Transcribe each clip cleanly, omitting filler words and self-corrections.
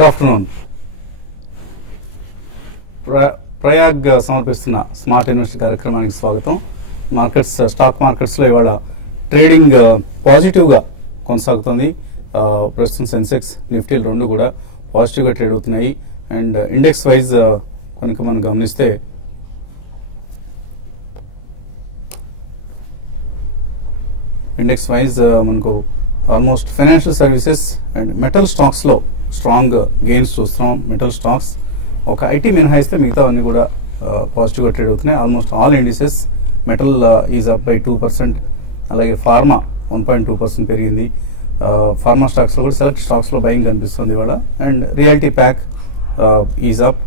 Good afternoon. Prayag సమర్పిస్తున్న smart invest కార్యక్రమానికి స్వాగతం. మార్కెట్స్, స్టాక్ మార్కెట్స్ లో ఇవాళ ట్రేడింగ్ పాజిటివ్ గా కొనసాగుతుంది. ప్రస్తుతం సెన్సెక్స్, నిఫ్టీలు రెండు కూడా పాజిటివ్ గా ట్రేడ్ అవుతున్నాయి. అండ్ ఇండెక్స్ వైజ్ కనుక మనం గమనిస్తే ఇండెక్స్ వైజ్ మనకు almost financial services and metal stocks లో స్ట్రాంగ్ గెయిన్స్ చూస్తున్నాం. మెటల్ స్టాక్స్ ఒక ఐటీ మినహాయిస్తే మిగతా అన్ని కూడా పాజిటివ్ గా ట్రేడ్ అవుతున్నాయి. Almost all indices metal is up by 2%. అలాగే ఫార్మా 1.2% పెరిగింది. ఫార్మా స్టాక్స్ లో కూడా సెలెక్ట్ స్టాక్స్ లో బయింగ్ కనిపిస్తుంది ఇవాళ. And reality pack is up,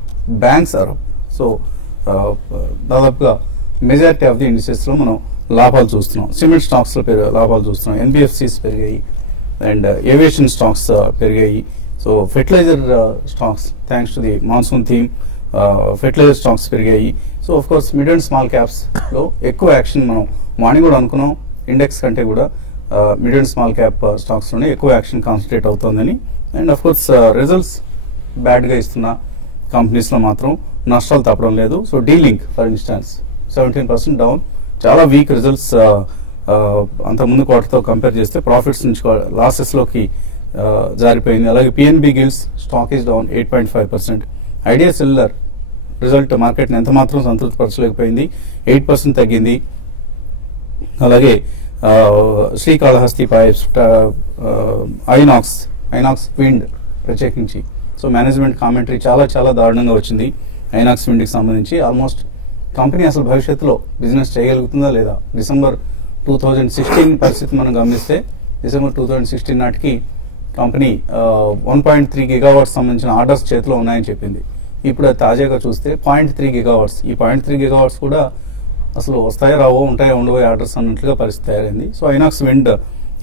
banks are up. So దాదాపుగా మెజారిటీ ఆఫ్ ది ఇండిసెస్ లో మనం లాభాలు చూస్తున్నాం. సిమెంట్ స్టాక్స్ లో లాభాలు చూస్తున్నాం. ఎన్బిఎఫ్సిస్ పెరిగాయి అండ్ ఏవియేషన్ స్టాక్స్ పెరిగాయి. So fertiliser stocks, thanks to the monsoon theme, fertiliser stocks పెరిగాయి. So of course mid and small caps లో ఎక్కువ యాక్షన్ మనం మార్నింగ్ కూడా అనుకున్నాం. ఇండెక్స్ కంటే కూడా mid and small cap stocks లోనే ఎక్కువ యాక్షన్ కాన్సన్ట్రేట్ అవుతుందని. And of course results bad గా ఇస్తున్న కంపెనీస్ లో మాత్రం నష్టాలు తప్పడం లేదు. So delink for instance 17% down, చాలా వీక్ రిజల్ట్స్. అంత ముందు క్వార్టర్తో కంపేర్ చేస్తే ప్రాఫిట్స్ నుంచి లాసెస్ లోకి జారిపోయింది. అలాగే PNB gills stock is down 8.5%. Idea cellular result మార్కెట్ని ఎంత మాత్రం సంతృప్తిపరచలేకపోయింది, 8% తగ్గింది. అలాగే శ్రీకాళహస్తి పైప్స్, ఐనాక్స్ విండ్ ప్రత్యేకించి సో మేనేజ్మెంట్ కామెంటరీ చాలా చాలా దారుణంగా వచ్చింది ఐనాక్స్ విండ్కి సంబంధించి. ఆల్మోస్ట్ కంపెనీ అసలు భవిష్యత్తులో బిజినెస్ చేయగలుగుతుందా లేదా? డిసెంబర్ 2016 పరిస్థితి మనం గమనిస్తే డిసెంబర్ 2016 నాటికి కంపెనీ 1.3 గిగావాట్స్ సంబంధించిన ఆర్డర్స్ చేతిలో ఉన్నాయని చెప్పింది. ఇప్పుడు అది తాజాగా చూస్తే 0.3 గిగావాట్స్. ఈ 0.3 గిగావాట్స్ కూడా అసలు వస్తాయో రావో, ఉంటాయో ఉండవో ఆర్డర్స్ అన్నట్లుగా పరిస్థితి తయారైంది. So Inox wind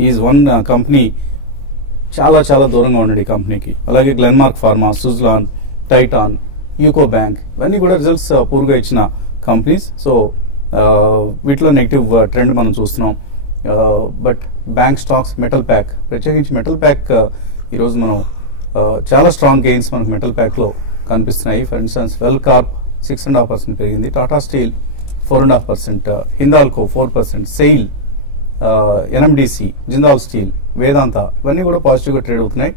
is one company, చాలా చాలా దూరంగా ఉండండి ఈ కంపెనీకి. అలాగే Glenmark pharma, Suzlon, Titan, UCO bank ఇవన్నీ కూడా రిజల్ట్స్ పూర్గా ఇచ్చిన కంపెనీస్. సో వీటిలో నెగిటివ్ ట్రెండ్ మనం చూస్తున్నాం. But bank stocks, metal pack, ప్రత్యేకించి మెటల్ ప్యాక్ ఈరోజు మనం చాలా స్ట్రాంగ్ గెయిన్స్ మనకు మెటల్ ప్యాక్ లో కనిపిస్తున్నాయి. ఫర్ ఇన్స్టాన్స్ వెల్ కార్ప్ 6.5% పెరిగింది, Tata steel 4.5%, Hindalco 4%, SAIL, NMDC, Jindal steel, Vedanta ఇవన్నీ కూడా పాజిటివ్ గా ట్రేడ్ అవుతున్నాయి.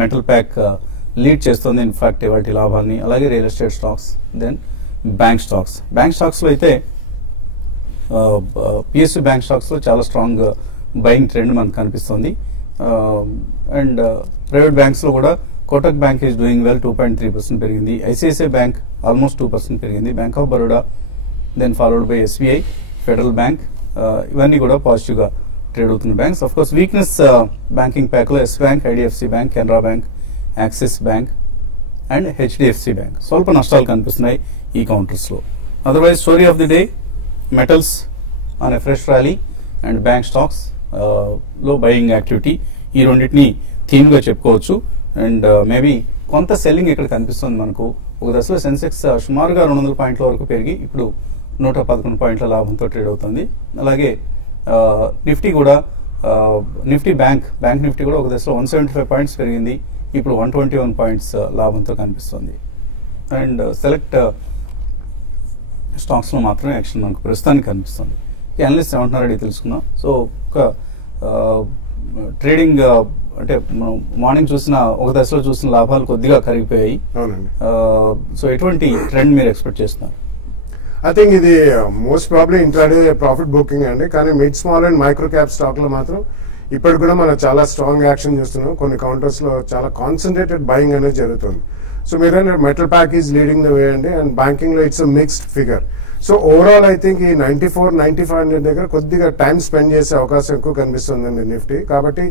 మెటల్ ప్యాక్ లీడ్ చేస్తుంది ఇన్ఫాక్ట్ వాటి లాభాలని. అలాగే real estate stocks, then bank stocks. Bank stocks లో అయితే పిఎస్యు బ్యాంక్ స్టాక్స్ లో చాలా స్ట్రాంగ్ బయింగ్ ట్రెండ్ మనకు కనిపిస్తుంది. అండ్ ప్రైవేట్ బ్యాంక్స్ లో కూడా Kotak bank is doing well, 2.3% పెరిగింది. ఐసిఐసిఐ బ్యాంక్ ఆల్మోస్ట్ 2% పెరిగింది. Bank of Baroda, then followed by SBI, federal bank, ఇవన్నీ కూడా పాజిటివ్ గా ట్రేడ్ అవుతున్న banks. Of course weakness banking pack లో yes bank, IDFC bank, Canara bank, Axis bank and HDFC bank స్వల్ప నష్టాలు కనిపిస్తున్నాయి ఈ కౌంటర్స్ లో. Otherwise story of the day, metals on a fresh rally and bank stocks లో buying activity, ఈ రెండింటిని theme గా చెప్పుకోవచ్చు. అండ్ మేబీ కొంత సెల్లింగ్ ఇక్కడ కనిపిస్తుంది మనకు. ఒక దశలో సెన్సెక్స్ సుమారుగా 200 పాయింట్ల వరకు పెరిగి ఇప్పుడు 111 పాయింట్ల లాభంతో ట్రేడ్ అవుతుంది. అలాగే నిఫ్టీ కూడా, నిఫ్టీ బ్యాంక్ నిఫ్టీ కూడా ఒక దశలో 175 పాయింట్స్ పెరిగింది, ఇప్పుడు 121 పాయింట్స్ లాభంతో కనిపిస్తుంది. అండ్ సెలెక్ట్ స్టాక్స్ లో మాత్రమే యాక్షన్ మనకు ప్రస్తుతానికి కనిపిస్తుంది. అనలిస్ట్ ఏమంటున్నారో అడిగి తెలుసుకుందాం. సో ఒక ట్రేడింగ్ అంటే మనం మార్నింగ్ చూసిన, ఒక దశలో చూసిన లాభాలు కొద్దిగా కరిగిపోయాయి. సో ఎటువంటి ట్రెండ్ మీరు ఎక్స్పెక్ట్ చేస్తున్నారు? ఐ థింక్ ఇది most probably intraday profit booking అండి. కానీ mid small and micro cap stock లో మాత్రం ఇప్పటికి కూడా మనం చాలా స్ట్రాంగ్ యాక్షన్ చూస్తున్నాం. కొన్ని కౌంటర్స్ లో చాలా కాన్సన్ట్రేటెడ్ బయింగ్ అనేది జరుగుతుంది. సో మీరు metal pack is leading the way అండి. అండ్ బ్యాంకింగ్ లో it's mixed figure. So overall I think ఈ 94-95 దగ్గర కొద్దిగా టైం స్పెండ్ చేసే అవకాశం ఎక్కువ కనిపిస్తుందండి నిఫ్టీ. కాబట్టి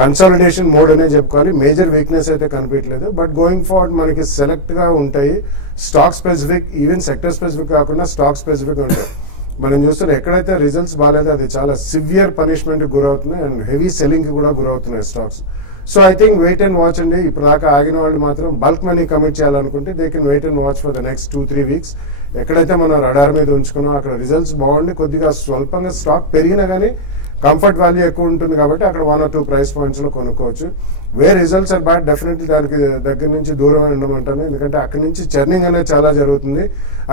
కన్సాలిడేషన్ మోడ్ అనే చెప్పుకోవాలి. మేజర్ వీక్నెస్ అయితే కనిపించలేదు. బట్ గోయింగ్ ఫార్వర్డ్ మనకి సెలెక్ట్ గా ఉంటాయి, stock specific, even sector specific కాకుండా స్టాక్ స్పెసిఫిక్ ఉంటాయి. మనం చూస్తున్న ఎక్కడైతే రిజల్ట్స్ బాగాలేదో అది చాలా సివియర్ పనిష్మెంట్ గురవుతున్నాయి అండ్ హెవీ సెల్లింగ్ కి కూడా గురవుతున్నాయి stocks. So I think wait and watch అండి. ఇప్పుడు దాకా ఆగిన వాళ్ళు మాత్రం బల్క్ మనీ కమిట్ చేయాలనుకుంటే they can wait and watch for the next 2-3 weeks. ఎక్కడైతే మనం రడార్ మీద ఉంచుకున్నాం అక్కడ రిజల్ట్స్ బాగుండి కొద్దిగా స్వల్పంగా స్టాక్ పెరిగినా కానీ కంఫర్ట్ వాల్యూ ఎక్కువ ఉంటుంది కాబట్టి అక్కడ 1 or 2 ప్రైస్ పాయింట్స్ లో కొనుక్కోవచ్చు. వే రిజల్ట్స్ ఆర్ బ్యాడ్, డెఫినెట్లీ దానికి దగ్గర నుంచి దూరం ఉండమంటాను, ఎందుకంటే అక్కడ నుంచి చర్నింగ్ అనేది చాలా జరుగుతుంది.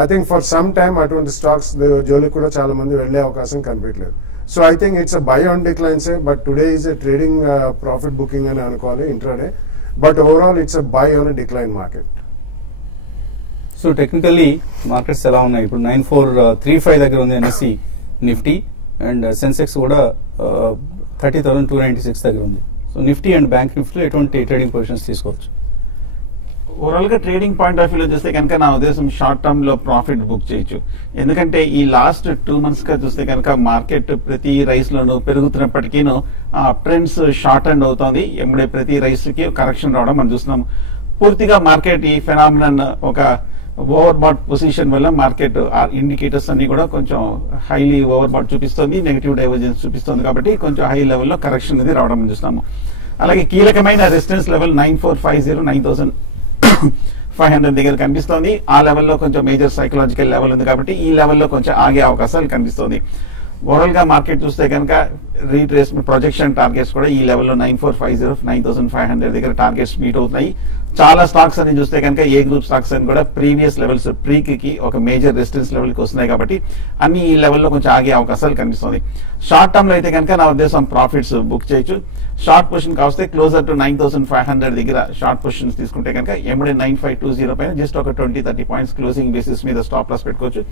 I think for some time అటువంటి స్టాక్స్ జోలికి కూడా చాలా మంది వెళ్లే అవకాశం కనిపించలేదు. So I think it's a by on declines, but today is a trading profit booking అని అనుకోవాలి intraday, but overall it's a by on decline market. So technically markets ఎలా ఉన్నాయి? ఇప్పుడు 9435 దగ్గర ఉంది ఎన్ఎస్సి నిఫ్టీ, అండ్ సెన్సెక్స్ కూడా 30,296 దగ్గర ఉంది. సో నిఫ్టీ అండ్ బ్యాంక్ నిఫ్టీలో ఎటువంటి ట్రేడింగ్ పొజిషన్స్ తీసుకోవచ్చు? ఓవరాల్ గా ట్రేడింగ్ పాయింట్ ఆఫ్ వ్యూలో చూస్తే కనుక నా ఉద్దేశం షార్ట్ టర్మ్ లో ప్రాఫిట్ బుక్ చేయొచ్చు. ఎందుకంటే ఈ లాస్ట్ 2 months గా చూస్తే కనుక మార్కెట్ ప్రతి రైస్ లోనూ పెరుగుతున్నప్పటికీను ట్రెండ్స్ షార్ట్ అండ్ అవుతోంది. ఎప్పుడే ప్రతి రైస్ కి కరెక్షన్ రావడం మనం చూస్తున్నాం. పూర్తిగా మార్కెట్ ఈ ఫెనామినన్ ఒక ఓవర్ బాట్ పొజిషన్ వల్ల మార్కెట్ ఇండికేటర్స్ అన్ని కూడా కొంచెం హైలీ ఓవర్ బాట్ చూపిస్తుంది, నెగిటివ్ డైవర్జెన్స్ చూపిస్తుంది. కాబట్టి కొంచెం హై లెవెల్లో కరెక్షన్ అనేది రావడం చూస్తున్నాము. అలాగే కీలకమైన రెసిస్టెన్స్ లెవెల్ 9450 9500 దగ్గర కనిపిస్తోంది. ఆ లెవెల్లో కొంచెం మేజర్ సైకలాజికల్ లెవెల్ ఉంది కాబట్టి ఈ లెవెల్లో కొంచెం ఆగే అవకాశాలు కనిపిస్తుంది. ఓవరాల్ గా మార్కెట్ చూస్తే కనుక రీట్రేస్మెంట్ ప్రొజెక్షన్ టార్గెట్స్ కూడా ఈ లెవెల్లో 9450 9500 దగ్గర టార్గెట్స్ మీట్ అవుతున్నాయి. చాలా స్టాక్స్ అని చూస్తే కనుక ఏ గ్రూప్ స్టాక్స్ అని కూడా ప్రీవియస్ లెవెల్స్ ప్రీకి ఒక మేజర్ రెసిస్టెన్స్ లెవెల్ కి వస్తున్నాయి కాబట్టి అన్ని ఈ లెవెల్లో కొంచెం ఆగే అవకాశాలు కనిపిస్తుంది. షార్ట్ టర్మ్ లో అయితే కనుక నా ఉద్దేశం ప్రాఫిట్స్ బుక్ చేయొచ్చు. షార్ట్ పొజిషన్ కావస్తే క్లోజర్ టు 9500 దగ్గర షార్ట్ పొజిషన్స్ తీసుకుంటే కనుక ఎమ్మడే 9520 పైన జస్ట్ ఒక 20-30 పాయింట్స్ క్లోజింగ్ బేసిస్ మీద స్టాప్ లాస్ పెట్టుకోవచ్చు.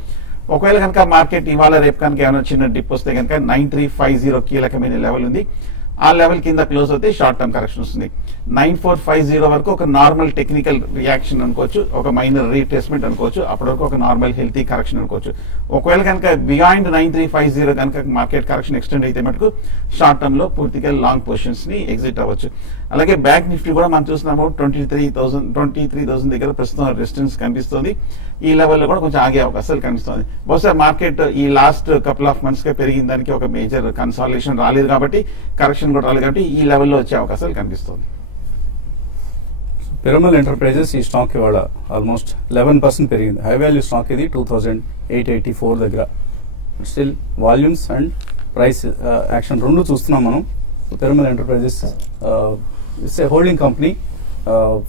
ఒకవేళ కనుక మార్కెట్ ఇవాళ రేపు కనుక ఏమైనా చిన్న డిప్ వస్తే కనుక 9350 కీలకమైన లెవెల్ ఉంది. ఆ లెవెల్ కింద క్లోజ్ అవుతే షార్ట్ టర్మ్ కరెక్షన్ వస్తుంది. 9450 వరకు ఒక నార్మల్ టెక్నికల్ రియాక్షన్ అనుకోవచ్చు, ఒక మైనర్ రీట్రేస్మెంట్ అనుకోవచ్చు, అప్పటి వరకు ఒక నార్మల్ హెల్తీ కరెక్షన్ అనుకోవచ్చు. ఒకవేళ కనుక బియాండ్ 9350 కనుక మార్కెట్ కరెక్షన్ ఎక్స్టెండ్ అయితే మటుకు షార్ట్ టర్మ్ లో పూర్తిగా లాంగ్ పొజిషన్స్ ని ఎగ్జిట్ అవ్వచ్చు. అలాగే బ్యాంక్ నిఫ్టీ కూడా మనం చూస్తున్నాము 23,000 దగ్గర ప్రస్తుతం రెసిస్టెన్స్ కనిపిస్తుంది. ఈ లెవెల్లో కూడా కొంచెం ఆగే అవకాశాలు కనిపిస్తుంది. బహుశా మార్కెట్ ఈ లాస్ట్ కపుల్ ఆఫ్ మంత్స్ గా పెరిగిన దానికి ఒక మేజర్ కన్సాలిడేషన్ రాలేదు కాబట్టి, కరెక్షన్ కూడా రాలేదు కాబట్టి ఈ లెవెల్లో వచ్చే అవకాశాలు కనిపిస్తుంది. పిరమల్ ఎంటర్ప్రైజెస్ ఈ స్టాక్ ఇవాళ ఆల్మోస్ట్ 11% పెరిగింది. హై వాల్యూ స్టాక్ ఇది 2884 దగ్గర. Still volumes and price action రెండు చూస్తున్నాం మనం. Piramal enterprises it's a holding company.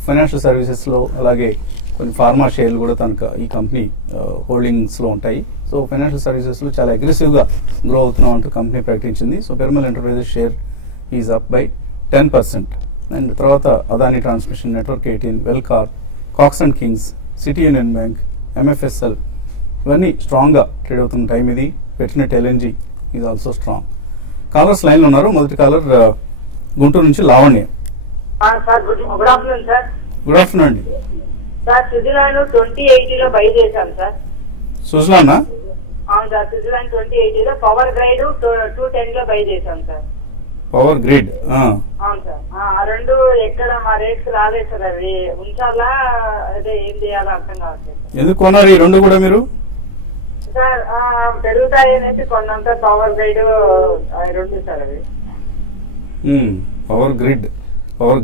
Financial services లో అలాగే కొన్ని ఫార్మా షేర్లు కూడా తనకు ఈ కంపెనీ హోల్డింగ్స్ లో ఉంటాయి. సో ఫైనాన్షియల్ సర్వీసెస్ లో చాలా అగ్రెసివ్ గా గ్రో అవుతున్నాం అంటూ కంపెనీ ప్రకటించింది. So Piramal enterprises share is up by 10%. And తర్వాత Adani transmission network 18, Welcorp, Cox and Kings, City Union bank, MFSL ఇవన్నీ స్ట్రాంగ్ గా ట్రేడ్ అవుతున్న టైం ఇది. పెట్టినట్టు LNG is also strong. Callers line లో ఉన్నారు. మొదటి కాలర్ గుంటూరు నుంచి Lavanya. Good afternoon sir. Good afternoon అండి. సార్ సుజలాన్ 2080 లో బై చేశాను సార్. సుజలానా? అవును సార్, సుజలాన్ 2080 లో. పవర్ గ్రైడ్ 210 లో బై చేశాను సార్. Power grid? అవును సార్. ఆ రెండు ఎక్కడ మా రేట్స్ రాలేదు సార్. అవి ఉంచాలా అదే ఏం చేయాలో అర్థం కావట్లేదు. ఎందుకు కొన్నారు ఈ రెండు కూడా మీరు? సార్ పెరుగుతాయి అనేసి కొన్నంత పవర్ గ్రైడ్ రెండు సార్ అవి. పవర్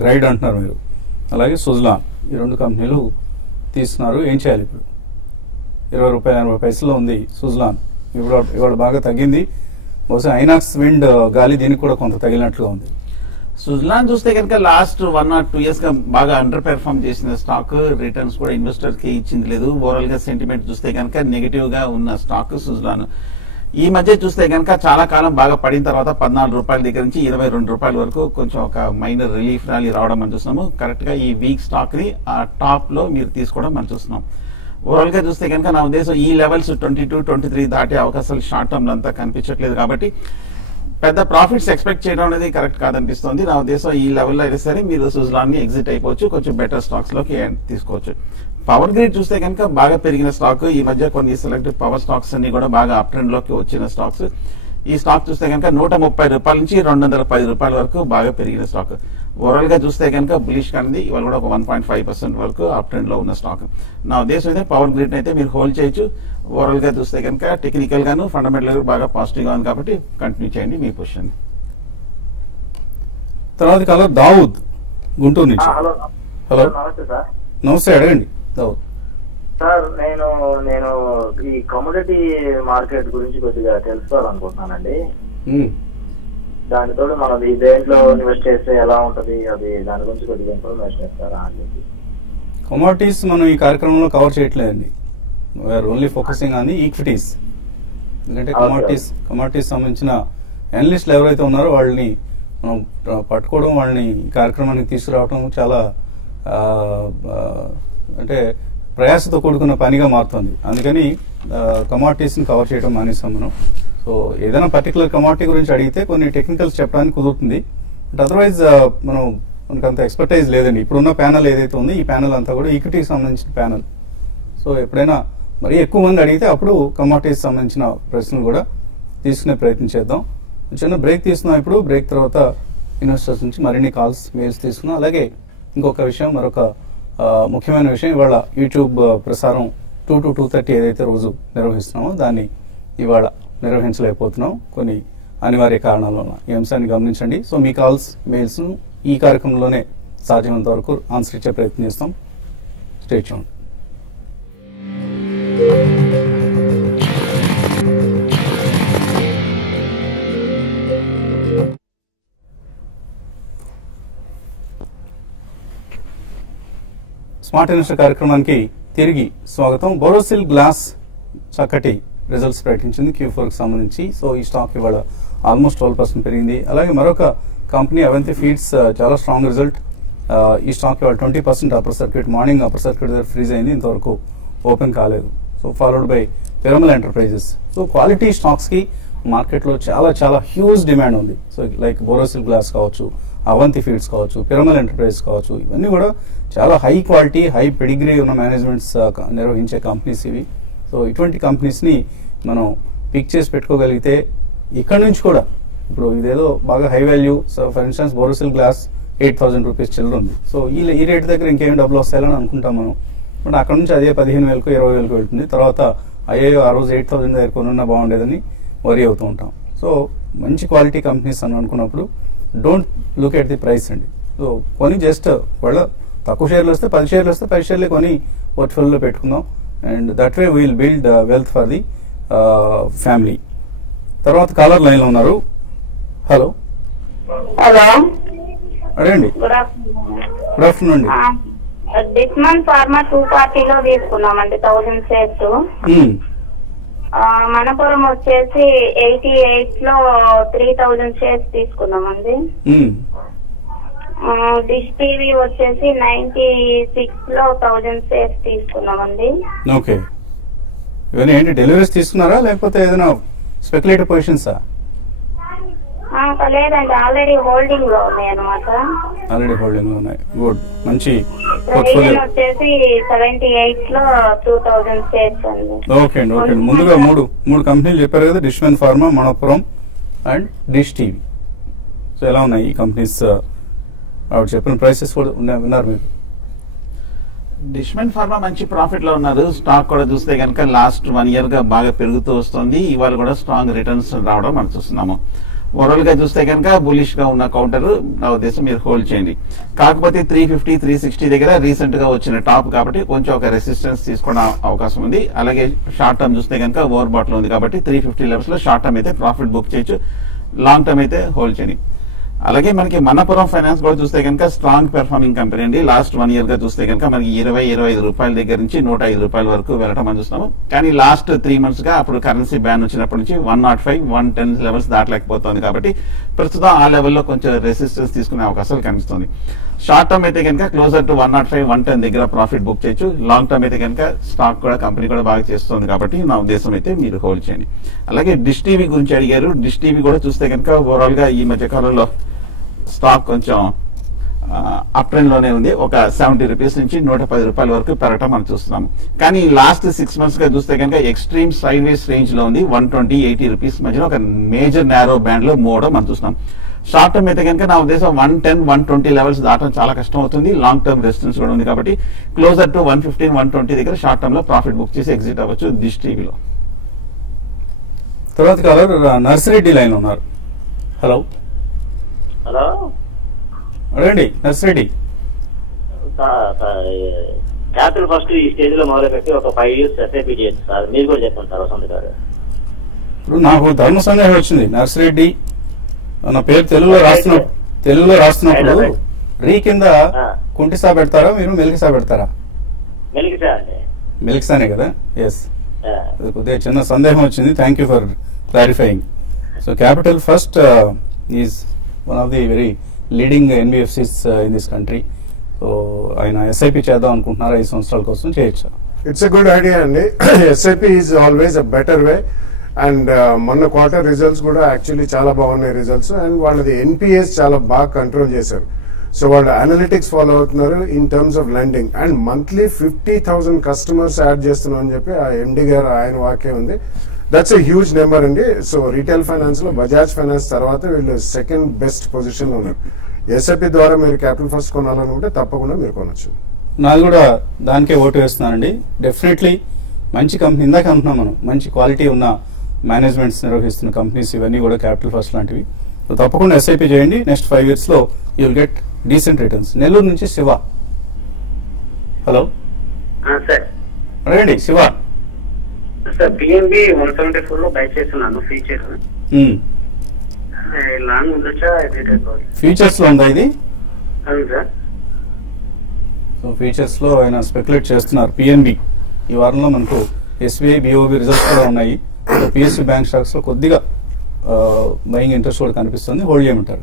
గ్రైడ్ అంటున్నారు మీరు. అలాగే సుజలాన్, ఈ రెండు కంపెనీలు తీసుకున్నారు. ఏం చేయాలి ఇప్పుడు? ₹20.80 ఉంది సుజలాన్. ఇవాళ బాగా తగ్గింది. బహుశా ఐనాక్స్ విండ్ గాలి దీనికి కూడా కొంత తగిలినట్లుగా ఉంది. సుజలాన్ చూస్తే కనుక లాస్ట్ 1 or 2 years గా బాగా అండర్ పెర్ఫార్మ్ చేసిన స్టాక్. రిటర్న్స్ కూడా ఇన్వెస్టర్ కి ఇచ్చింది లేదు. ఓవరాల్ గా సెంటిమెంట్ చూస్తే కనుక నెగిటివ్ గా ఉన్న స్టాక్ సుజలాన్. ఈ మధ్య చూస్తే కనుక చాలా కాలం బాగా పడిన తర్వాత ₹14 దగ్గర నుంచి ₹22 వరకు కొంచెం ఒక మైనర్ రిలీఫ్ ర్యాలీ రావడం మనం చూస్తున్నాము. కరెక్ట్ గా ఈ వీక్ స్టాక్ ని ఆ టాప్ లో మీరు తీసుకోవడం మనం చూస్తున్నాం. ఓవరాల్ గా చూస్తే కనుక నా ఉద్దేశం ఈ లెవెల్స్ 22-23 దాటే అవకాశాలు షార్ట్ టర్మ్ లో అంతా కనిపించట్లేదు కాబట్టి పెద్ద ప్రాఫిట్స్ ఎక్స్పెక్ట్ చేయడం అనేది కరెక్ట్ కాదనిపిస్తుంది. నా ఉద్దేశం ఈ లెవెల్లో అయితే సరే మీరు సుజలాన్ ని ఎగ్జిట్ అయిపోవచ్చు, కొంచెం బెటర్ స్టాక్స్ లోకి తీసుకోవచ్చు. పవర్ గ్రిడ్ చూస్తే కనుక బాగా పెరిగిన స్టాక్. ఈ మధ్య కొన్ని సెలెక్ట్ పవర్ స్టాక్స్ అన్ని కూడా బాగా అప్ ట్రెండ్ లోకి వచ్చిన స్టాక్స్. ఈ స్టాక్ చూస్తే కనుక ₹130 నుంచి ₹210 వరకు బాగా పెరిగిన స్టాక్. ఓవరాల్ గా చూస్తే కనుక బులిష్ కానీ ఇవాళ కూడా ఒక 1.5% వరకు అప్ ట్రెండ్ లో ఉన్న స్టాక్. నా ఉద్దేశం అయితే పవర్ గ్రిడ్ అయితే మీరు హోల్డ్ చేయొచ్చు. ఓవరాల్ గా చూస్తే కనుక టెక్నికల్ గాను ఫండమెంటల్ గా బాగా పాజిటివ్ గా ఉంది కాబట్టి కంటిన్యూ చేయండి మీ పొజిషన్. తర్వాత కాలర్ దావుద్ గుంటూరు నుంచి. హలో నమస్తే సార్. నమస్తే, అడగండి దావుద్. సార్ నేను ఈ కమోడిటీ మార్కెట్ గురించి కొద్దిగా తెలుసుకోవాలనుకుంటున్నానండి. దానితో మనం దేంట్లో ఇన్వెస్ట్ చేస్తే ఎలా ఉంటది, అది దాని గురించి కొద్దిగా ఇన్ఫర్మేషన్ ఇస్తారా అని చెప్పి. కమోడిటీస్ మనం ఈ కార్యక్రమంలో కవర్ చేయట్లేదండి. We're only focusing on the equities. ఎందుకంటే కమోడిటీస్ సంబంధించిన అనలిస్టులు ఎవరైతే ఉన్నారో వాళ్ళని మనం పట్టుకోవడం, వాళ్ళని ఈ కార్యక్రమానికి తీసుకురావడం చాలా అంటే ప్రయాసతో కూడుకున్న పనిగా మారుతుంది. అందుకని కమోడిటీస్ని కవర్ చేయడం మానేసాం మనం. సో ఏదైనా పర్టికులర్ కమోడిటీ గురించి అడిగితే కొన్ని టెక్నికల్స్ చెప్పడానికి కుదురుతుంది. బట్ అదర్వైజ్ మనకు అంత ఎక్స్పర్టైజ్ లేదండి. ఇప్పుడున్న ప్యానల్ ఏదైతే ఉందో ఈ ప్యానల్ అంతా కూడా ఈక్విటీకి సంబంధించిన ప్యానల్. సో ఎప్పుడైనా మరీ ఎక్కువ మంది అడిగితే అప్పుడు కమోడిటీస్ సంబంధించిన ప్రశ్నలు కూడా తీసుకునే ప్రయత్నం చేద్దాం. చిన్న బ్రేక్ తీసుకున్నాం. ఇప్పుడు బ్రేక్ తర్వాత ఇన్వెస్టర్స్ నుంచి మరిన్ని కాల్స్, మెయిల్స్ తీసుకున్నాం. అలాగే ఇంకొక విషయం, మరొక ముఖ్యమైన విషయం, ఇవాళ యూట్యూబ్ ప్రసారం 2 to 2:30 ఏదైతే రోజు నిర్వహిస్తున్నామో దాన్ని ఇవాళ నిర్వహించలేకపోతున్నాం కొన్ని అనివార్య కారణాల వల్ల. ఈ అంశాన్ని గమనించండి. సో మీ కాల్స్, మెయిల్స్ను ఈ కార్యక్రమంలోనే సాధ్యమైనంత వరకు ఆన్సర్ ఇచ్చే ప్రయత్నం చేస్తాం. Stay tuned. స్మార్ట్ ఇన్వెస్టర్ కార్యక్రమానికి తిరిగి స్వాగతం. బోరోసిల్ గ్లాస్ చక్కటి రిజల్ట్స్ ప్రకటించింది Q4 కి సంబంధించి. సో ఈ స్టాక్ ఇవాళ ఆల్మోస్ట్ 12% పెరిగింది. అలాగే మరొక కంపెనీ అవంతి ఫీడ్స్ చాలా స్ట్రాంగ్ రిజల్ట్. ఈ స్టాక్ ఇవాళ 20% upper circuit, morning upper circuit దగ్గర ఫ్రీజ్ అయింది, ఇంతవరకు ఓపెన్ కాలేదు. So followed by Piramal enterprises. So quality stocks కి మార్కెట్లో చాలా చాలా హ్యూజ్ డిమాండ్ ఉంది. సో లైక్ బోరోసిల్ గ్లాస్ కావచ్చు, అవంతి ఫీడ్స్ కావచ్చు, పిరమల్ ఎంటర్ప్రైజెస్ కావచ్చు, ఇవన్నీ కూడా చాలా హై క్వాలిటీ, హై పెడిగ్రీ ఉన్న మేనేజ్మెంట్స్ నిర్వహించే కంపెనీస్ ఇవి. సో ఇటువంటి కంపెనీస్ని మనం పిక్ చేసి పెట్టుకోగలిగితే ఇక్కడ నుంచి కూడా ఇప్పుడు ఇదేదో బాగా high value. So for instance Borosil glass 8,000 rupees చిల్లర ఉంది. సో ఈ రేట్ దగ్గర ఇంకేం డబ్బులు వస్తాయని అనుకుంటాం మనం. బట్ అక్కడ నుంచి అదే 15,000కు 20,000కు వెళ్తుంది. తర్వాత అయ్యో ఆ రోజు 8,000 దగ్గర కొనున్నా బాగుండేదని వరీ అవుతూ ఉంటాం. సో మంచి క్వాలిటీ కంపెనీస్ అని అనుకున్నప్పుడు don't look at the price అండి. సో కొని జస్ట్ వాళ్ళ తక్కువ షేర్లు వస్తే 10 షేర్లు వస్తే 10 షేర్లే కొని పోర్ట్ఫోలియోలో పెట్టుకుందాం. And that way will build wealth for the family. తర్వాత కాలర్ లైన్ లో ఉన్నారు. హలో హలో, అడగండి. గుడ్ ఆఫ్టర్నూన్ అండి. డిస్మన్ ఫార్మా 240లో తీసుకున్నామండి 1000 షేర్స్. మనపురం వచ్చేసి 88 లో 3000 షేర్స్ తీసుకున్నామండి. డిష్ టీవీ వచ్చేసి 96 లో 1000 షేర్స్ తీసుకున్నామండి. ఓకే, ఇవన్నీ ఏంటి డెలివరీస్ తీసుకున్నారా లేకపోతే ఏదైనా స్పెక్యులేటివ్ పొజిషన్సా? లేదండి, ఆల్రెడీ హోల్డింగ్ లో ఉన్నాయి అనమాట. ఆల్రెడీ హోల్డింగ్ లో ఉన్నాయి. గుడ్, మంచి పోర్ట్ఫోలియో వచ్చేసి 78 లో 2000 షేర్స్ అండి. ఓకే అండి, ఓకే అండి. ముందుగా మూడు కంపెనీలు చెప్పారు కదా, Dishman pharma, Manappuram and dish TV. So ఎలా ఉన్నాయి ఈ కంపెనీస్? ఆవిడ చెప్పిన ప్రైసెస్ కూడా విన్నారు మీరు? డిష్మన్ ఫార్మా మంచి ప్రాఫిట్ లో ఉన్నారు. స్టాక్ కూడా చూస్తే కనుక లాస్ట్ 1 year గా బాగా పెరుగుతూ వస్తుంది. ఇవాళ కూడా స్ట్రాంగ్ రిటర్న్స్ రావడం మనం చూస్తున్నాము. ఓవరాల్ గా చూస్తే కనుక బులిష్ గా ఉన్న కౌంటర్ నా ఉద్దేశం మీరు హోల్డ్ చేయండి. కాకపోతే 350, 360 దగ్గర రీసెంట్ గా వచ్చిన టాప్ కాబట్టి కొంచెం ఒక రెసిస్టెన్స్ తీసుకునే అవకాశం ఉంది. అలాగే షార్ట్ టర్మ్ చూస్తే కనుక ఓవర్ బాట్ ఉంది కాబట్టి 350 లెవెల్స్ లో షార్ట్ టర్మ్ అయితే ప్రాఫిట్ బుక్ చేయొచ్చు, లాంగ్ టర్మ్ అయితే హోల్డ్ చేయండి. అలాగే మనకి మనపురం ఫైనాన్స్ కూడా చూస్తే కనుక స్ట్రాంగ్ పెర్ఫార్మింగ్ కంపెనీ అండి. లాస్ట్ 1 year గా చూస్తే కనుక మనకి 20-25 రూపాయల దగ్గర నుంచి 105 రూపాయల వరకు వెళ్ళటం మనం చూస్తున్నాము. కానీ లాస్ట్ 3 months గా అప్పుడు కరెన్సీ బ్యాన్ వచ్చినప్పటి నుంచి 105, 110 లెవెల్స్ దాటలేకపోతుంది కాబట్టి ప్రస్తుతం ఆ లెవెల్లో కొంచెం రెసిస్టెన్స్ తీసుకునే అవకాశాలు కనిపిస్తుంది. షార్ట్ టర్మ్ అయితే కనుక క్లోజర్ టు 105, 110 దగ్గర ప్రాఫిట్ బుక్ చేయొచ్చు. లాంగ్ టర్మ్ అయితే కనుక స్టాక్ కూడా కంపెనీ కూడా బాగా చేస్తుంది కాబట్టి నా ఉద్దేశం అయితే మీరు హోల్డ్ చేయండి. అలాగే డిష్ టీవీ గురించి అడిగారు. డిష్ టీవీ కూడా చూస్తే కనుక ఓవరాల్ గా ఈ మధ్య కాలంలో స్టాక్ కొంచెం అప్ ట్రెండ్ లోనే ఉంది. ఒక 70 రూపీస్ నుంచి 110 రూపాయల వరకు పెరగటం మనం చూస్తున్నాము. కానీ లాస్ట్ 6 months గా చూస్తే కనుక ఎక్స్ట్రీమ్ సైడ్ వేస్ రేంజ్ లో ఉంది. 120-80 రూపీస్ మధ్యలో ఒక మేజర్ నారో బ్యాండ్ లో మూవ్ అవడం మనం చూస్తున్నాం. షార్ట్ టర్మ్ అయితే కనుక నా ఉద్దేశం 110, 120 లెవెల్స్ దాటడం చాలా కష్టం అవుతుంది. లాంగ్ టర్మ్ రెసిస్టెన్స్ కూడా ఉంది కాబట్టి క్లోజర్ టు 115, 120 దగ్గర షార్ట్ టర్మ్ లో ప్రాఫిట్ బుక్ చేసి ఎగ్జిట్ అవ్వచ్చు డిష్ టీవీలో. తర్వాత కాలర్ నర్సిరెడ్డి లైన్ ఉన్నారు. హలో హలో, అడగండి నర్సిరెడ్డి. క్యాపిటల్ ఫస్ట్ ఈ స్టేజ్ లో మొదలు పెట్టి ఒక 5 years ఎస్ఐపి చేయొచ్చు సార్, మీరు కూడా చెప్పండి సార్ వసంత్ గారు. ఇప్పుడు నాకు ధర్మ సందేహం వచ్చింది. నర్సిరెడ్డి నా పేరు తెలుగులో రాస్తున్నప్పుడు రీ కింద కుంటిసా పెడతారా మీరు మిల్కిసా పెడతారా? మిల్కిసానే కదా. ఎస్, కొద్దిగా చిన్న సందేహం వచ్చింది. Thank you for clarifying. So capital first is one of the very leading NBFCs in this country. So ఆయన ఎస్ఐపి చేద్దాం అనుకుంటున్నారా 5 సంవత్సరాల కోసం? చేయొచ్చా? ఇట్స్ ఎ గుడ్ ఐడియా అండి. SIP is always a better way. And మొన్న క్వార్టర్ రిజల్ట్స్ కూడా actually చాలా బాగున్నాయి రిజల్ట్స్. అండ్ వాళ్ళది ఎన్పిఎస్ చాలా బాగా కంట్రోల్ చేశారు. సో వాళ్ళు అనలిటిక్స్ ఫాలో అవుతున్నారు in terms of lending. And monthly 50,000 customers add చేస్తున్నాం అని చెప్పి ఆ ఎండి గారు ఆయన వాక్యం ఉంది. దట్స్ ఎ హ్యూజ్ నెంబర్ అండి. సో రీటైల్ ఫైనాన్స్ లో బజాజ్ ఫైనాన్స్ తర్వాత వీళ్ళు సెకండ్ బెస్ట్ పొజిషన్ లో ఉన్నారు. ఎస్ఐపి ద్వారా మీరు క్యాపిటల్ ఫస్ట్ కొనాలనుకుంటే తప్పకుండా మీరు కొనొచ్చు. నాది కూడా దానికే ఓటు వేస్తున్నానండి. డెఫినెట్లీ మంచి కంపెనీ, ఇందాక అంటున్నాం మనం, మంచి క్వాలిటీ ఉన్న మేనేజ్మెంట్స్ నిర్వహిస్తున్న కంపెనీస్ ఇవన్నీ కూడా క్యాపిటల్ ఫస్ట్ లాంటివి. సో తప్పకుండా ఎస్ఐపి చేయండి. నెక్స్ట్ 5 years లో you will get decent returns. Nellore నుంచి శివ. హలో సార్, అడగండి శివ. సార్ పిఎన్బి 174 లో బై చేస్తున్నాను ఫీచర్. లాంగ్ ఉండొచ్చా? ఫ్యూచర్స్ లో ఉందా ఇది? అవును సార్. సో ఫీచర్స్ లో ఆయన స్పెక్యులేట్ చేస్తున్నారు. పిఎన్బి ఈ వారంలో మనకు ఎస్బీఐ బిఓబి రిజల్ట్స్ కూడా ఉన్నాయి. పిఎస్యూ బ్యాంక్ స్టాక్స్ లో కొద్దిగా బయింగ్ ఇంట్రెస్ట్ కూడా కనిపిస్తుంది. హోల్డ్ చేయమంటారు?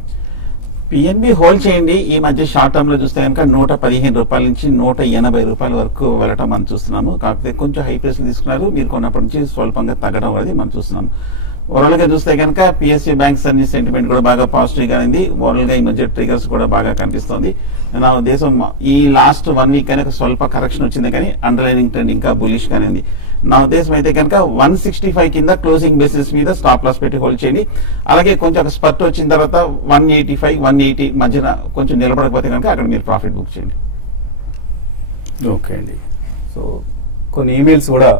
పిఎన్బి హోల్డ్ చేయండి. ఈ మధ్య షార్ట్ టర్మ్ లో చూస్తే కనుక 115 రూపాయల నుంచి 180 రూపాయల వరకు వెళ్ళటం మనం చూస్తున్నాము. కాకపోతే కొంచెం హై ప్రైస్ తీసుకున్నారు. మీరు కొన్నప్పటి నుంచి స్వల్పంగా తగ్గడం అనేది మనం చూస్తున్నాము. ఓవరాల్ గా చూస్తే కనుక పిఎస్యూ బ్యాంక్స్ అన్ని సెంటిమెంట్ కూడా బాగా పాజిటివ్ గా ఉంది. ఓవరాల్ గా ఈ మధ్య ట్రిగర్స్ కూడా బాగా కనిపిస్తుంది. నా ఉద్దేశం ఈ లాస్ట్ 1 week కనుక స్వల్ప కరెక్షన్ వచ్చింది, కానీ అండర్లైనింగ్ ట్రెండ్ ఇంకా బులిష్ గానే ఉంది. నా ఉద్దేశం అయితే కనుక 165 కింద క్లోజింగ్ బేసిస్ మీద స్టాప్ లాస్ పెట్టి హోల్డ్ చేయండి. అలాగే కొంచెం ఒక స్పర్ట్ వచ్చిన తర్వాత 185, 180 మధ్యన కొంచెం నిలబడకపోతే కనుక అక్కడ మీరు ప్రాఫిట్ బుక్ చేయండి. ఓకే అండి. సో కొన్ని ఈమెయిల్స్ కూడా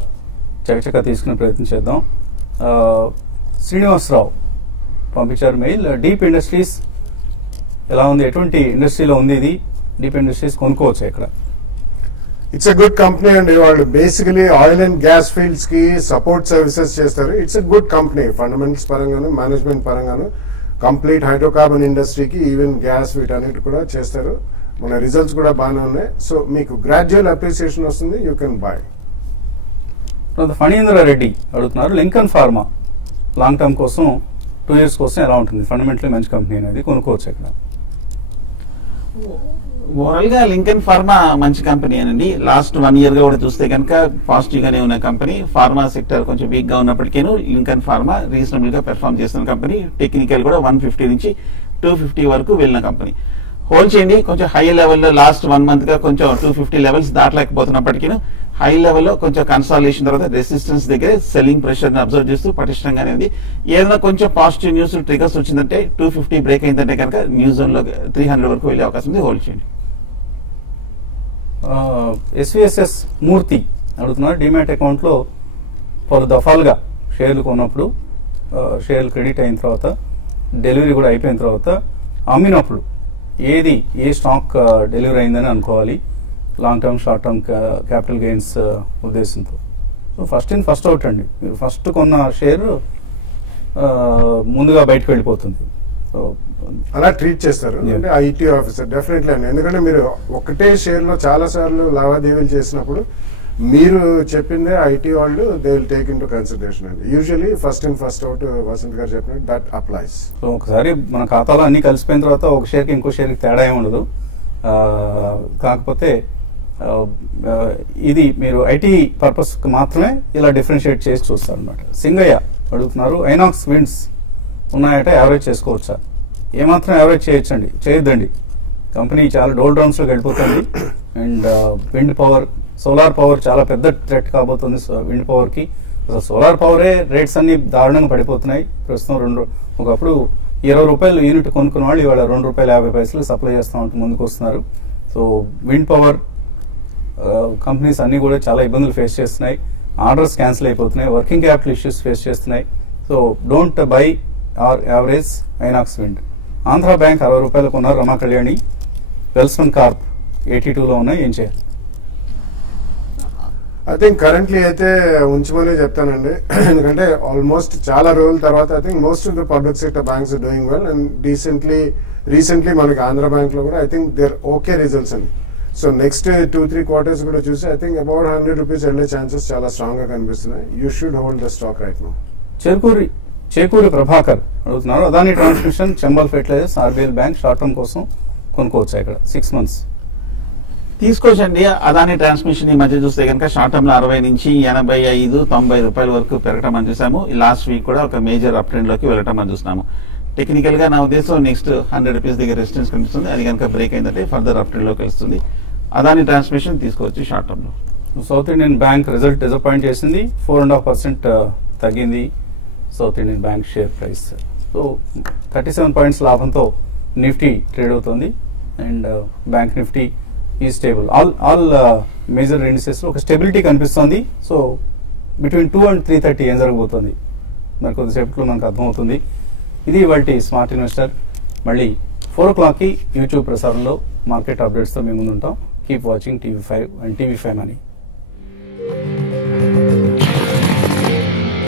చకచకా తీసుకునే ప్రయత్నం చేద్దాం. శ్రీనివాసరావు పంపించారు మెయిల్. డీప్ ఇండస్ట్రీస్ ఎలా ఉంది? ఎటువంటి ఇండస్ట్రీలో ఉంది ఇది? డీప్ ఇండస్ట్రీస్ కొనుక్కోవచ్చు ఇక్కడ? ఇట్స్ ఎ గుడ్ కంపెనీ అండి. వాళ్ళు basically oil and gas fields కి సపోర్ట్ సర్వీసెస్ చేస్తారు. It's a good company fundamentals పరంగాను మేనేజ్మెంట్ పరంగాను. కంప్లీట్ హైడ్రోకార్బన్ ఇండస్ట్రీకి ఈవెన్ గ్యాస్ వీటన్నిటి కూడా చేస్తారు. మన రిజల్ట్స్ కూడా బాగానే ఉన్నాయి. సో మీకు గ్రాడ్యువల్ అప్రిసియేషన్ వస్తుంది. You can buy. Phanindra Reddy అడుగుతున్నారు, లింకన్ ఫార్మా లాంగ్ టర్మ్ కోసం 2 years కోసం ఎలా ఉంటుంది? ఫండమెంటలీ మంచి కంపెనీ అనేది కొనుక్కోవచ్చు ఇక్కడ? ఓవరాల్ గా లింకన్ ఫార్మా మంచి కంపెనీ అనండి. లాస్ట్ 1 year గా కూడా చూస్తే కనుక పాజిటివ్ గానే ఉన్న కంపెనీ. ఫార్మా సెక్టర్ కొంచెం వీక్ గా ఉన్నప్పటికీ లింకన్ ఫార్మా రీజనబుల్ గా పెర్ఫార్మ్ చేస్తున్న కంపెనీ. టెక్నికల్ కూడా 150 నుంచి 250 వరకు వెళ్ళిన కంపెనీ. హోల్డ్ చేయండి. కొంచెం హై లెవెల్లో లాస్ట్ 1 month గా కొంచెం 250 levels దాటలేకపోతున్నప్పటికీ హై లెవెల్లో కొంచెం కన్సాలిడేషన్ తర్వాత రెసిస్టెన్స్ దగ్గర సెల్లింగ్ ప్రెషర్ ని అబ్జర్వ్ చేస్తూ పటిష్టంగానే ఉంది. ఏదైనా కొంచెం పాజిటివ్ న్యూస్ ట్రిగర్స్ వచ్చిందంటే 250 బ్రేక్ అయిందంటే కనుక న్యూ జోన్ లో 300 వరకు వెళ్ళే అవకాశం ఉంది. హోల్డ్ చేయండి. ఎస్విఎస్ఎస్ మూర్తి అడుగుతున్నారు, డిమాట్ అకౌంట్ లో పలు దఫాలుగా షేర్లు కొన్నప్పుడు షేర్లు క్రెడిట్ అయిన తర్వాత డెలివరీ కూడా అయిపోయిన తర్వాత అమ్మినప్పుడు ఏ స్టాక్ డెలివరీ అయిందని అనుకోవాలి? Long term short term capital gains ఉద్దేశంతో. So first in first out అండి. మీరు ఫస్ట్ కొన్న షేర్ ముందుగా బయటకు వెళ్ళిపోతుంది. సో అలా ట్రీట్ చేస్తారు అంటే ఐటీ ఆఫీసర్ డెఫినెట్లీ అండి. ఎందుకంటే మీరు ఒకటే షేర్ లో చాలా సార్లు లావాదేవీలు చేసినప్పుడు మీరు చెప్పిందే ఐటీ వాళ్ళు they will take into consideration అండి. Usually first in first out Vasant గారు చెప్పినట్టు దట్ అప్లైస్. సో ఒకసారి మన ఖాతాలో అన్ని కలిసిపోయిన తర్వాత ఒక షేర్కి ఇంకో షేర్కి తేడా ఏమి ఉండదు. కాకపోతే ఇది మీరు ఐటీ పర్పస్ మాత్రమే ఇలా డిఫరెన్షియేట్ చేసి చూస్తారు అనమాట. సింగయ్య అడుగుతున్నారు, ఐనాక్స్ విండ్స్ ఉన్నాయట, యావరేజ్ చేసుకోవచ్చా? ఏమాత్రం యావరేజ్ చేయొచ్చండి? చేయొద్దండి. కంపెనీ చాలా డోల్ డ్రౌన్స్ లోకి వెళ్ళిపోతుంది. And wind power, solar power చాలా పెద్ద థ్రెట్ కాబోతుంది విండ్ పవర్ కి. అసలు సోలార్ పవరే రేట్స్ అన్ని దారుణంగా పడిపోతున్నాయి ప్రస్తుతం. ఒకప్పుడు 20 రూపాయలు యూనిట్ కొనుక్కున్న వాళ్ళు ఇవాళ ₹2.50 సప్లై చేస్తా ఉంటూ ముందుకు వస్తున్నారు. సో విండ్ పవర్ కంపెనీస్ అన్ని కూడా చాలా ఇబ్బందులు ఫేస్ చేస్తున్నాయి. ఆర్డర్స్ క్యాన్సిల్ అయిపోతున్నాయి. వర్కింగ్ క్యాపిటల్ ఇష్యూస్ ఫేస్ చేస్తున్నాయి. So don't buy or average Inox Wind. Andhra bank ₹60 కొన్నారు రమా కళ్యాణి. వెల్స్మన్ కార్ప్ 82లో ఉన్నాయి. ఏం చేయాలి? ఐ థింక్ కరెంట్లీ అయితే ఉంచమని చెప్తానండి. ఎందుకంటే ఆల్మోస్ట్ చాలా రోజుల తర్వాత I think most of the public sector banks doing well and recently మనకి ఆంధ్ర బ్యాంక్ లో కూడా I think there okay results అండి. సో నెక్స్ట్ 2-3 quarters కూడా చూసి ఐ థింక్ అబౌట్ 100 rupees వెళ్ళే ఛాన్సెస్ చాలా స్ట్రాంగ్ గా కనిపిస్తున్నాయి. You should hold the stock right now. Chekuri Prabhakar అడుగుతున్నారు, Adani transmission, Chambal fertilisers, RBL bank short term కోసం కొనుక్కోవచ్చా ఇక్కడ 6 months? తీసుకోవచ్చండి. అదాని ట్రాన్స్మిషన్ ఈ మధ్య చూస్తే కనుక షార్ట్ టర్మ్ లో 60 నుంచి 85-90 రూపాయల వరకు పెరగటం అని చూసాము. లాస్ట్ వీక్ కూడా ఒక మేజర్ అప్ ట్రెండ్ లోకి వెళ్ళటం అని చూస్తున్నాము. టెక్నికల్ గా నా ఉద్దేశం నెక్స్ట్ 100 rupees దగ్గర రెసిస్టెన్స్ కనిపిస్తుంది. అది కనుక బ్రేక్ అయిందంటే ఫర్దర్ అప్ ట్రెండ్ లోకి వస్తుంది. అదాని ట్రాన్స్మిషన్ తీసుకోవచ్చు షార్ట్ టర్మ్ లో. South Indian bank result disappoint చేసింది, 4.5% తగ్గింది south Indian bank share price. So 37 points లాభంతో నిఫ్టీ ట్రేడ్ అవుతుంది అండ్ బ్యాంక్ నిఫ్టీ ఈ స్టేబుల్. ఆల్ మేజర్ ఇండిసెస్ లో ఒక స్టెబిలిటీ కనిపిస్తుంది. సో బిట్వీన్ 2 and 330 ఏం జరగబోతుంది మరి కొద్దిసేపట్లో మనకు అర్థమవుతుంది. ఇది ఇవాల్టి స్మార్ట్ ఇన్వెస్టర్. మళ్ళీ 4 o'clock యూట్యూబ్ ప్రసారంలో మార్కెట్ అప్డేట్స్తో మేము ముందుంటాం. Keep watching TV5 and TV5 Money.